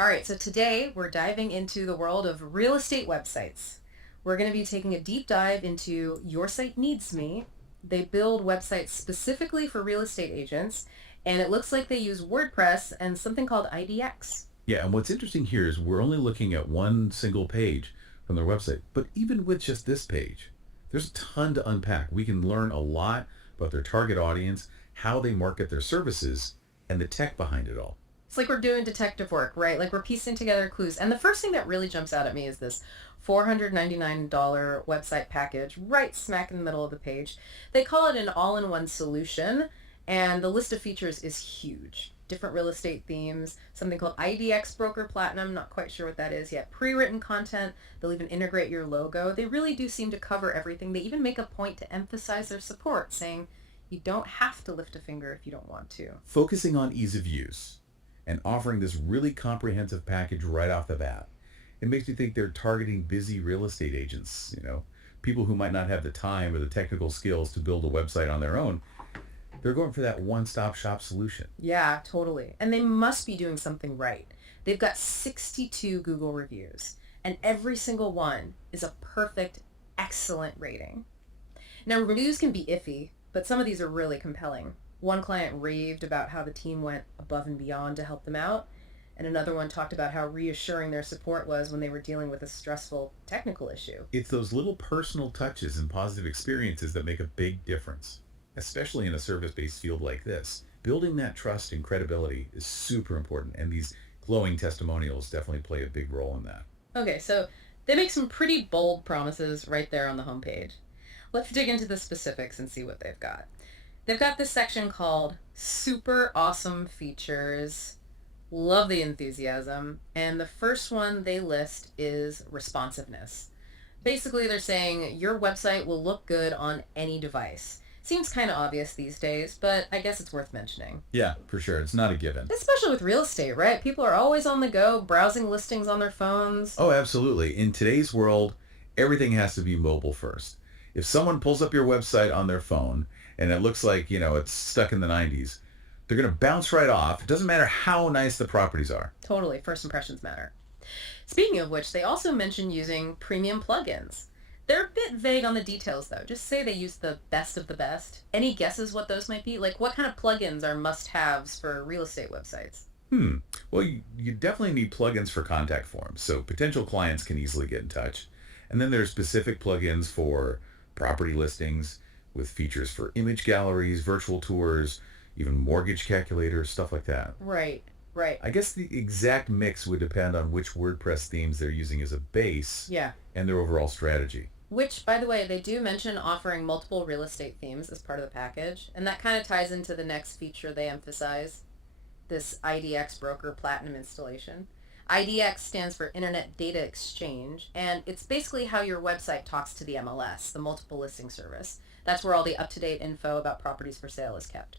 All right, so today we're diving into the world of real estate websites. We're going to be taking a deep dive into Your Site Needs Me. They build websites specifically for real estate agents, and it looks like they use WordPress and something called IDX. Yeah, and what's interesting here is we're only looking at one single page from their website. But even with just this page, there's a ton to unpack. We can learn a lot about their target audience, how they market their services, and the tech behind it all. It's like we're doing detective work, right? Like we're piecing together clues. And the first thing that really jumps out at me is this $499 website package right smack in the middle of the page. They call it an all-in-one solution, and the list of features is huge. Different real estate themes, something called IDX Broker Platinum, not quite sure what that is yet. Pre-written content, they'll even integrate your logo. They really do seem to cover everything. They even make a point to emphasize their support, saying you don't have to lift a finger if you don't want to. Focusing on ease of use and offering this really comprehensive package right off the bat. It makes me think they're targeting busy real estate agents, people who might not have the time or the technical skills to build a website on their own. They're going for that one-stop shop solution. Yeah, totally. And they must be doing something right. They've got 62 Google reviews, and every single one is a perfect, excellent rating. Now, reviews can be iffy, but some of these are really compelling. One client raved about how the team went above and beyond to help them out, and another one talked about how reassuring their support was when they were dealing with a stressful technical issue. It's those little personal touches and positive experiences that make a big difference, especially in a service-based field like this. Building that trust and credibility is super important, and these glowing testimonials definitely play a big role in that. Okay, so they make some pretty bold promises right there on the homepage. Let's dig into the specifics and see what they've got. They've got this section called Super Awesome Features. Love the enthusiasm. And the first one they list is responsiveness. Basically, they're saying your website will look good on any device. Seems kind of obvious these days, but I guess it's worth mentioning. Yeah, for sure. It's not a given. Especially with real estate, right? People are always on the go, browsing listings on their phones. Oh, absolutely. In today's world, everything has to be mobile first. If someone pulls up your website on their phone and it looks like, it's stuck in the 90s, they're going to bounce right off. It doesn't matter how nice the properties are. Totally. First impressions matter. Speaking of which, they also mention using premium plugins. They're a bit vague on the details, though. Just say they use the best of the best. Any guesses what those might be? Like, what kind of plugins are must-haves for real estate websites? Well, you definitely need plugins for contact forms, so potential clients can easily get in touch. And then there's specific plugins for property listings with features for image galleries, virtual tours, even mortgage calculators, stuff like that. Right. I guess the exact mix would depend on which WordPress themes they're using as a base and their overall strategy. Which, by the way, they do mention offering multiple real estate themes as part of the package. And that kind of ties into the next feature they emphasize, this IDX Broker Platinum installation. IDX stands for Internet Data Exchange, and it's basically how your website talks to the MLS, the multiple listing service. That's where all the up-to-date info about properties for sale is kept.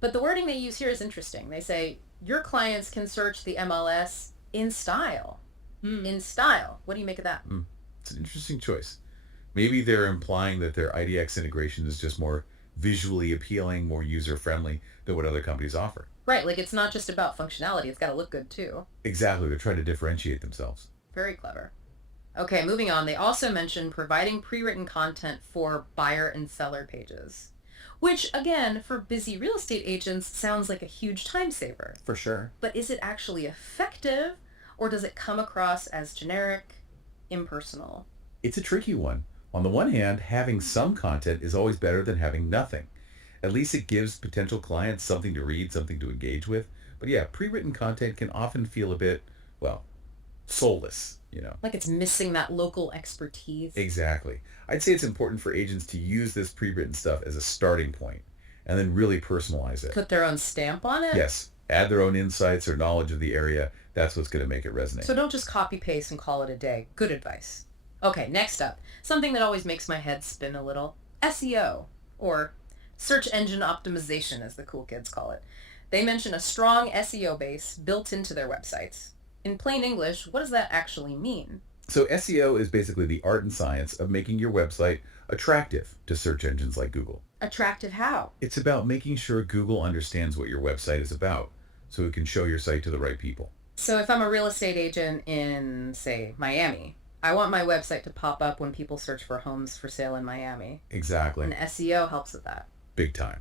But the wording they use here is interesting. They say, your clients can search the MLS in style. In style. What do you make of that? It's an interesting choice. Maybe they're implying that their IDX integration is just more visually appealing, more user-friendly than what other companies offer. Right, like it's not just about functionality. It's got to look good, too. Exactly. They're trying to differentiate themselves. Very clever. Okay, moving on. They also mention providing pre-written content for buyer and seller pages, which, again, for busy real estate agents, sounds like a huge time saver. For sure. But is it actually effective, or does it come across as generic, impersonal? It's a tricky one. On the one hand, having some content is always better than having nothing. At least it gives potential clients something to read, something to engage with. But yeah, pre-written content can often feel a bit, soulless, Like it's missing that local expertise. Exactly. I'd say it's important for agents to use this pre-written stuff as a starting point and then really personalize it. Put their own stamp on it? Yes. Add their own insights or knowledge of the area. That's what's going to make it resonate. So don't just copy-paste and call it a day. Good advice. Okay, next up. Something that always makes my head spin a little. SEO, or search engine optimization, as the cool kids call it. They mention a strong SEO base built into their websites. In plain English, what does that actually mean? So SEO is basically the art and science of making your website attractive to search engines like Google. Attractive how? It's about making sure Google understands what your website is about, so it can show your site to the right people. So if I'm a real estate agent in, say, Miami, I want my website to pop up when people search for homes for sale in Miami. Exactly. And SEO helps with that. Big time.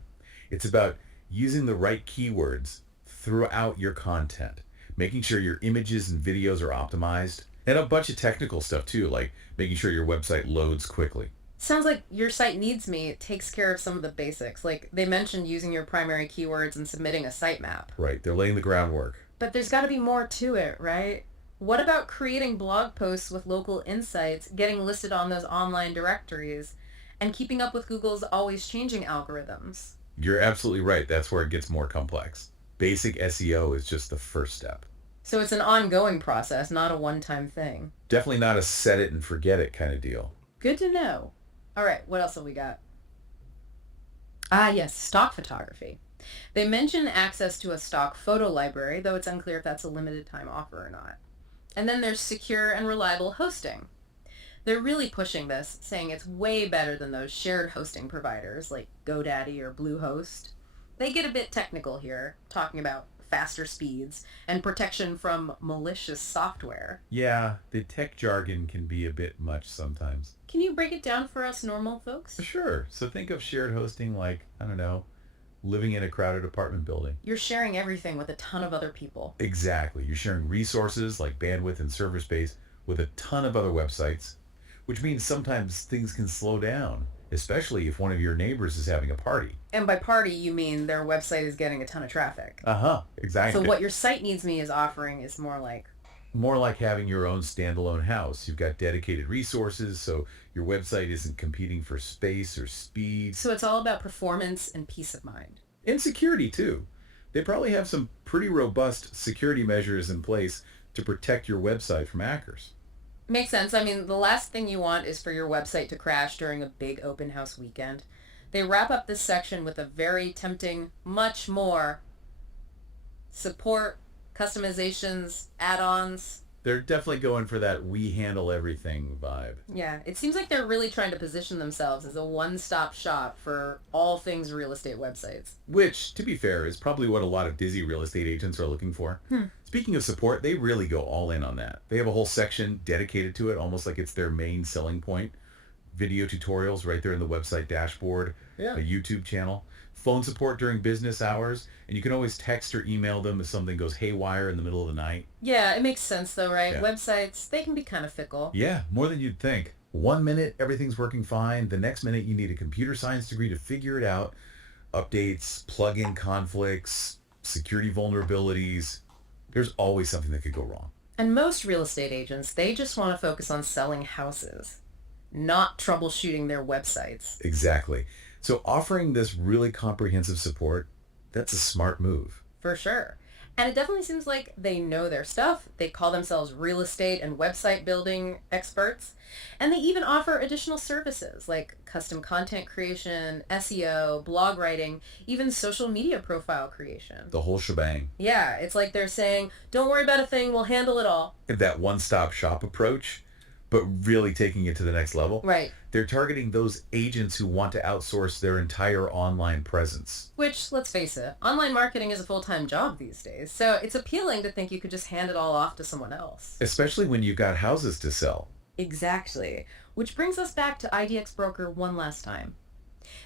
It's about using the right keywords throughout your content, making sure your images and videos are optimized, and a bunch of technical stuff too, like making sure your website loads quickly. Sounds like Your Site Needs Me takes care of some of the basics. Like they mentioned using your primary keywords and submitting a sitemap. Right, they're laying the groundwork. But there's got to be more to it, right? What about creating blog posts with local insights, getting listed on those online directories, and keeping up with Google's always changing algorithms? You're absolutely right. That's where it gets more complex. Basic SEO is just the first step. So it's an ongoing process, not a one-time thing. Definitely not a set it and forget it kind of deal. Good to know. All right, what else have we got? Ah, yes, stock photography. They mention access to a stock photo library, though it's unclear if that's a limited time offer or not. And then there's secure and reliable hosting. They're really pushing this, saying it's way better than those shared hosting providers like GoDaddy or Bluehost. They get a bit technical here, talking about faster speeds and protection from malicious software. Yeah, the tech jargon can be a bit much sometimes. Can you break it down for us normal folks? Sure. So think of shared hosting like, I don't know, living in a crowded apartment building. You're sharing everything with a ton of other people. Exactly. You're sharing resources like bandwidth and server space with a ton of other websites, which means sometimes things can slow down, especially if one of your neighbors is having a party. And by party, you mean their website is getting a ton of traffic. Uh-huh. Exactly. So what Your Site Needs Me is offering is more like having your own standalone house. You've got dedicated resources, so your website isn't competing for space or speed. So it's all about performance and peace of mind. And security, too. They probably have some pretty robust security measures in place to protect your website from hackers. Makes sense. I mean, the last thing you want is for your website to crash during a big open house weekend. They wrap up this section with a very tempting, much more support, customizations, add-ons. They're definitely going for that we handle everything vibe. Yeah, it seems like they're really trying to position themselves as a one-stop shop for all things real estate websites. Which, to be fair, is probably what a lot of busy real estate agents are looking for. Speaking of support, they really go all in on that. They have a whole section dedicated to it, almost like it's their main selling point. Video tutorials right there in the website dashboard, Yeah. a YouTube channel, phone support during business hours, and you can always text or email them if something goes haywire in the middle of the night. Yeah, it makes sense though, right? Yeah. Websites, they can be kind of fickle. Yeah, more than you'd think. 1 minute, everything's working fine. The next minute, you need a computer science degree to figure it out. Updates, plug-in conflicts, security vulnerabilities. There's always something that could go wrong. And most real estate agents, they just want to focus on selling houses, not troubleshooting their websites. Exactly. So offering this really comprehensive support, that's a smart move. For sure. And it definitely seems like they know their stuff. They call themselves real estate and website building experts. And they even offer additional services like custom content creation, SEO, blog writing, even social media profile creation. The whole shebang. Yeah, it's like they're saying, don't worry about a thing, we'll handle it all. That one-stop shop approach, but really taking it to the next level. Right. They're targeting those agents who want to outsource their entire online presence. Which, let's face it, online marketing is a full-time job these days. So it's appealing to think you could just hand it all off to someone else. Especially when you've got houses to sell. Exactly. Which brings us back to IDX Broker one last time.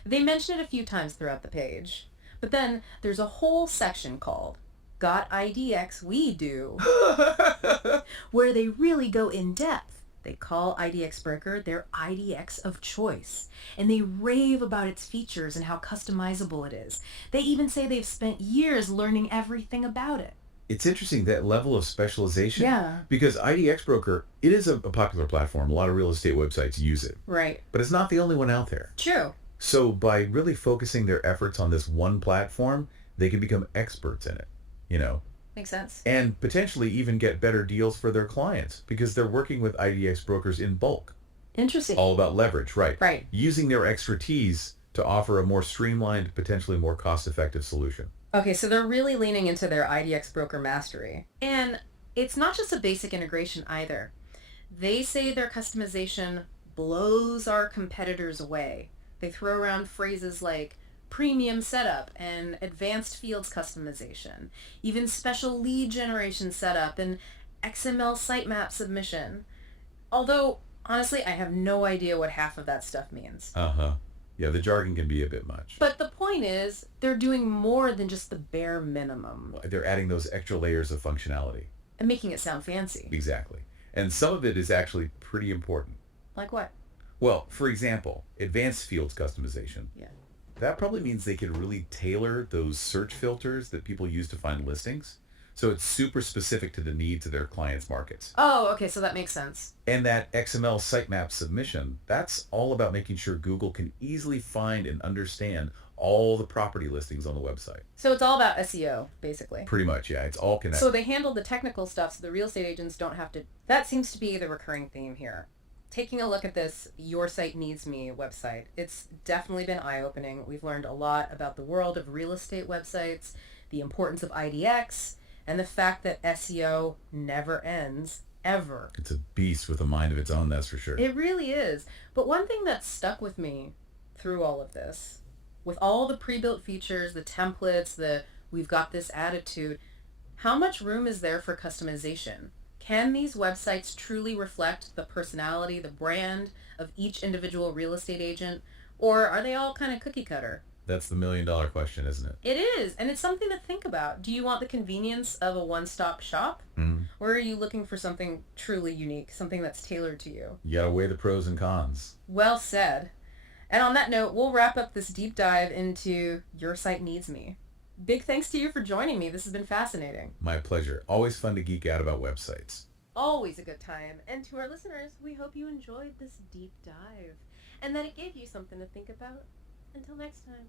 They mention it a few times throughout the page, but then there's a whole section called Got IDX We Do, where they really go in depth. They call IDX Broker their IDX of choice, and they rave about its features and how customizable it is. They even say they've spent years learning everything about it. It's interesting, that level of specialization. Yeah. Because IDX Broker, it is a popular platform. A lot of real estate websites use it. Right. But it's not the only one out there. True. So by really focusing their efforts on this one platform, they can become experts in it, you know, Makes sense. and potentially even get better deals for their clients because they're working with IDX brokers in bulk. Interesting. All about leverage, right? Right. Using their expertise to offer a more streamlined, potentially more cost-effective solution. Okay, so they're really leaning into their IDX Broker mastery. And it's not just a basic integration either. They say their customization blows our competitors away. They throw around phrases like premium setup and advanced fields customization, even special lead generation setup and XML sitemap submission. Although, honestly, I have no idea what half of that stuff means. Uh-huh. Yeah, the jargon can be a bit much. But the point is, they're doing more than just the bare minimum They're adding those extra layers of functionality. and making it sound fancy. Exactly. And some of it is actually pretty important. Like what? Well, for example, advanced fields customization. Yeah. That probably means they can really tailor those search filters that people use to find listings. So it's super specific to the needs of their clients' markets. Oh, okay, so that makes sense. And that XML sitemap submission, that's all about making sure Google can easily find and understand all the property listings on the website. So it's all about SEO, basically. Pretty much, yeah. It's all connected. So they handle the technical stuff so the real estate agents don't have to. That seems to be the recurring theme here. Taking a look at this Your Site Needs Me website, it's definitely been eye-opening. We've learned a lot about the world of real estate websites, the importance of IDX, and the fact that SEO never ends, ever. It's a beast with a mind of its own, that's for sure. It really is. But one thing that stuck with me through all of this, with all the pre-built features, the templates, we've got this attitude, how much room is there for customization? Can these websites truly reflect the personality, the brand of each individual real estate agent? Or are they all kind of cookie cutter? That's the million-dollar question, isn't it? It is, and it's something to think about. Do you want the convenience of a one-stop shop? Mm-hmm. Or are you looking for something truly unique, something that's tailored to you? You gotta weigh the pros and cons. Well said. And on that note, we'll wrap up this deep dive into Your Site Needs Me. Big thanks to you for joining me. This has been fascinating. My pleasure. Always fun to geek out about websites. Always a good time. And to our listeners, we hope you enjoyed this deep dive and that it gave you something to think about. Until next time.